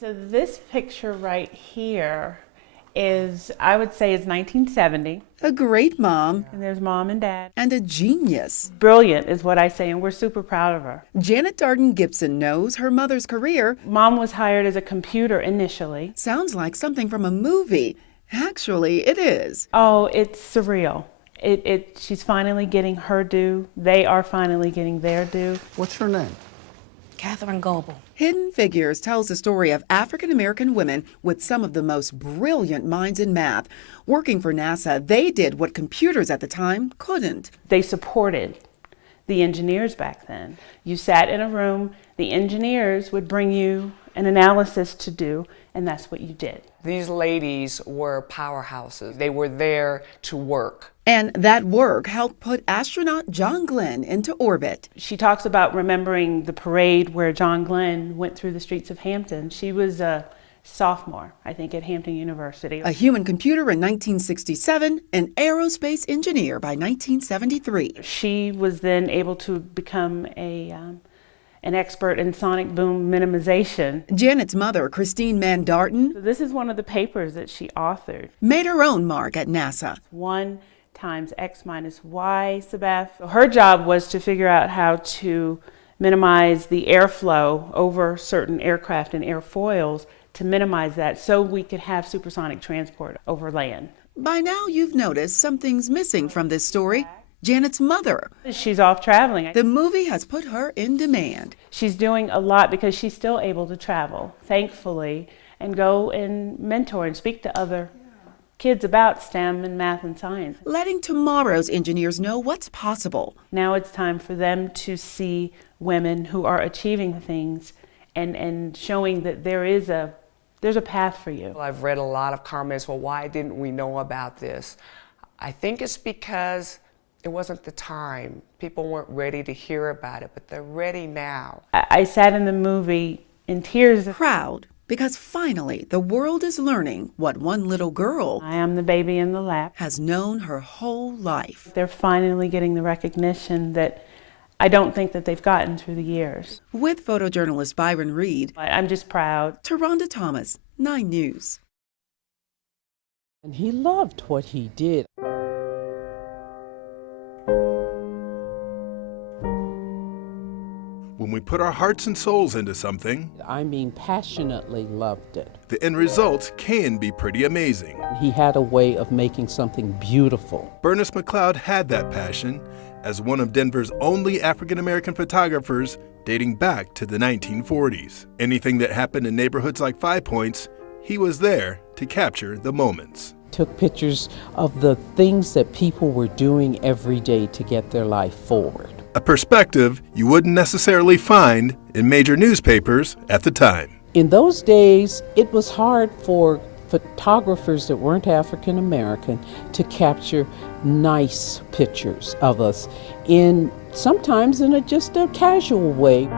So this picture right here is, I would say, is 1970. A great mom. And there's mom and dad. And a genius. Brilliant is what I say, and we're super proud of her. Janet Darden Gibson knows her mother's career. Mom was hired as a computer initially. Sounds like something from a movie. Actually, it is. Oh, it's surreal. She's finally getting her due. They are finally getting their due. What's your name? Catherine Goebel. Hidden Figures tells the story of African-American women with some of the most brilliant minds in math. Working for NASA, they did what computers at the time couldn't. They supported the engineers back then. You sat in a room, the engineers would bring you an analysis to do, and that's what you did. These ladies were powerhouses. They were there to work. And that work helped put astronaut John Glenn into orbit. She talks about remembering the parade where John Glenn went through the streets of Hampton. She was a sophomore, I think, at Hampton University. A human computer in 1967, an aerospace engineer by 1973. She was then able to become an expert in sonic boom minimization. Janet's mother, Christine Mann Darden, So this is one of the papers that she authored. made her own mark at NASA. 1 times x minus y sub f. So her job was to figure out how to minimize the airflow over certain aircraft and airfoils to minimize that so we could have supersonic transport over land. By now, you've noticed something's missing from this story. Janet's mother. She's off traveling. The movie has put her in demand. She's doing a lot because she's still able to travel, thankfully, and go and mentor and speak to other kids about STEM and math and science. Letting tomorrow's engineers know what's possible. Now it's time for them to see women who are achieving things and showing that there's a path for you. I've read a lot of comments, well, why didn't we know about this? I think it's because it wasn't the time. People weren't ready to hear about it, but they're ready now. I sat in the movie in tears. Proud, because finally the world is learning what one little girl I am the baby in the lap. has known her whole life. They're finally getting the recognition that I don't think that they've gotten through the years. With photojournalist Byron Reed, I'm just proud. Taronda Thomas, 9 News. And he loved what he did. When we put our hearts and souls into something, I mean, passionately loved it. the end results can be pretty amazing. He had a way of making something beautiful. Bernice McLeod had that passion as one of Denver's only African-American photographers dating back to the 1940s. Anything that happened in neighborhoods like Five Points, he was there to capture the moments. Took pictures of the things that people were doing every day to get their life forward. A perspective you wouldn't necessarily find in major newspapers at the time. In those days, it was hard for photographers that weren't African American to capture nice pictures of us sometimes in just a casual way.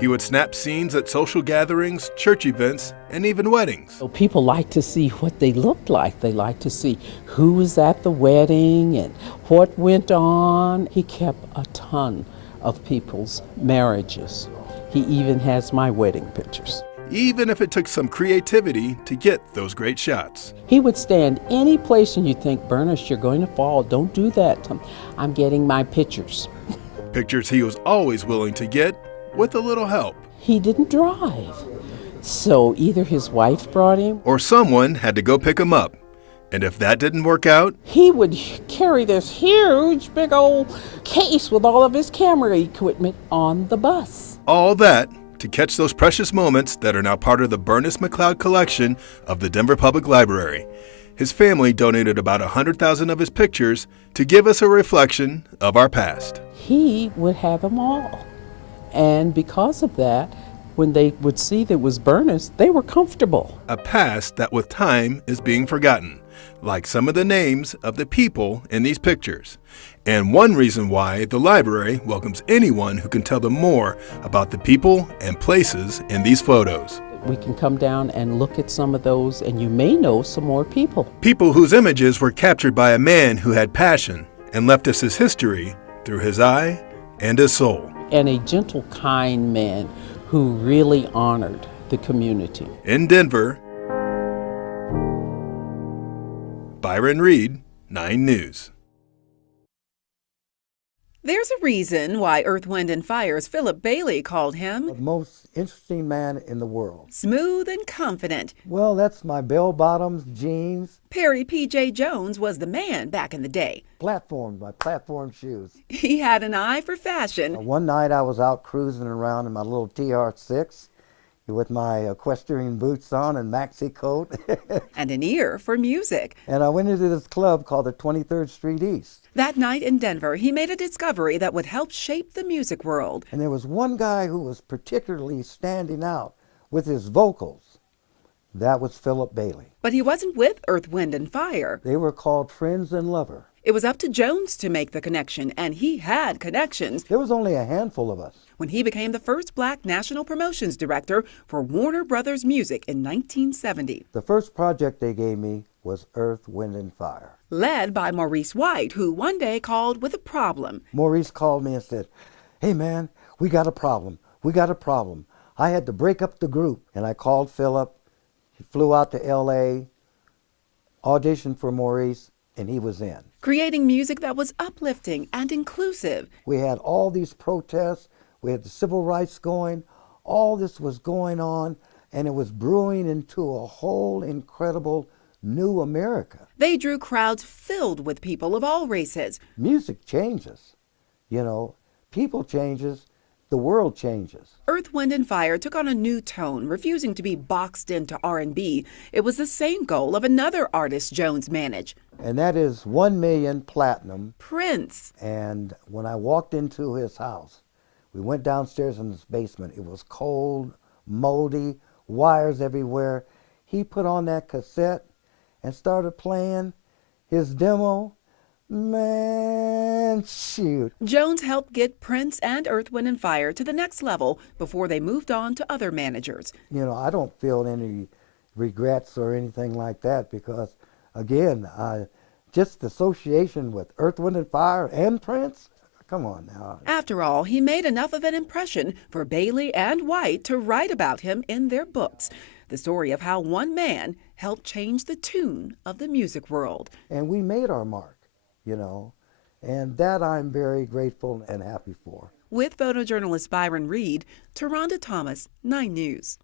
He would snap scenes at social gatherings, church events, and even weddings. So people like to see what they looked like. They like to see who was at the wedding and what went on. He kept a ton of people's marriages. He even has my wedding pictures. Even if it took some creativity to get those great shots. He would stand any place and you'd think, Bernice, you're going to fall. Don't do that. I'm getting my pictures. Pictures he was always willing to get with a little help. He didn't drive. So either his wife brought him, Or someone had to go pick him up. And if that didn't work out, he would carry this huge big old case with all of his camera equipment on the bus. all that to catch those precious moments that are now part of the Bernice McLeod collection of the Denver Public Library. His family donated about 100,000 of his pictures to give us a reflection of our past. He would have them all. And because of that, when they would see that it was Bernice, they were comfortable. A past that with time is being forgotten, like some of the names of the people in these pictures. And one reason why the library welcomes anyone who can tell them more about the people and places in these photos. We can come down and look at some of those, and you may know some more people. People whose images were captured by a man who had passion and left us his history through his eye and his soul. And a gentle, kind man who really honored the the community. In Denver, Byron Reed, 9 News. There's a reason why Earth, Wind, and Fire's Philip Bailey called him The most interesting man in the world. smooth and confident. Well, that's my bell-bottoms, jeans, Perry P.J. Jones was the man back in the day. platforms, my platform shoes. He had an eye for fashion. One night I was out cruising around in my little TR6 with my equestrian boots on and maxi coat. And an ear for music. And I went into this club called the 23rd Street East. That night in Denver, he made a discovery that would help shape the music world. And there was one guy who was particularly standing out with his vocals. That was Philip Bailey. But he wasn't with Earth, Wind, and Fire. They were called Friends and Lover. It was up to Jones to make the connection, and he had connections There was only a handful of us. when he became the first black national promotions director for Warner Brothers Music in 1970. The first project they gave me was Earth, Wind, and Fire. Led by Maurice White, who one day called with a problem. Maurice called me and said, "Hey man, we got a problem. We got a problem." I had to break up the group, and I called Philip. He flew out to LA, auditioned for Maurice, and he was in. Creating music that was uplifting and inclusive. We had all these protests, we had the civil rights going, all this was going on, and it was brewing into a whole incredible new America. They drew crowds filled with people of all races. Music changes, people changes, the world changes. Earth, Wind, and Fire took on a new tone, refusing to be boxed into R&B. It was the same goal of another artist Jones managed, And that is 1 million platinum. Prince. And when I walked into his house, we went downstairs in his basement. It was cold, moldy, wires everywhere. He put on that cassette and started playing his demo. Man, shoot. Jones helped get Prince and Earth, Wind, and Fire to the next level before they moved on to other managers. I don't feel any regrets or anything like that because, again, just the association with Earth, Wind, and Fire and Prince, come on now. After all, he made enough of an impression for Bailey and White to write about him in their books. The story of how one man helped change the tune of the music world. And we made our mark, and that I'm very grateful and happy for. With photojournalist Byron Reed, Taronda Thomas, 9 News.